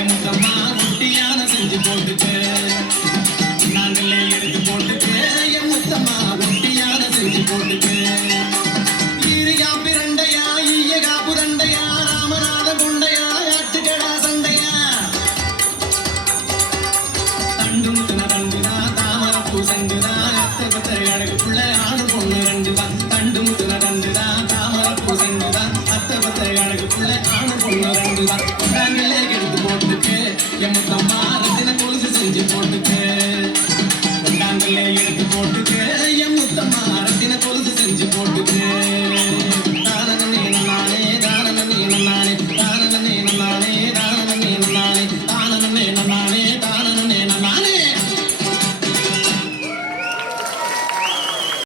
எமுத்தம்மா குட்டியான செஞ்சு போட்டுச்சு நாங்களே எடுத்து போட்டுச்சு எமுத்தம்மா குட்டியான செஞ்சு போட்டுச்சு ஈரியா பிரண்டையா ஈயகா புரண்டையா ராமநாத குண்டையா ஆட்டுக்கடா சண்டையா தண்டு முத்துன தண்டுதா தாமரப்பூ சங்குதா அத்த பத்த அழகுக்குள்ள ஆணு பொண்ணு ரெண்டுதான் தண்டு முத்துன தண்டுதா தாமரப்பூ சங்குதா அத்த பத்த அழகுக்குள்ள ஆணு பொண்ணு ரெண்டுதான் நாங்களே எடுத்து போட்டுச்சு எமுத்தம்மா ரத்தின கொலுசு செஞ்சு போட்டு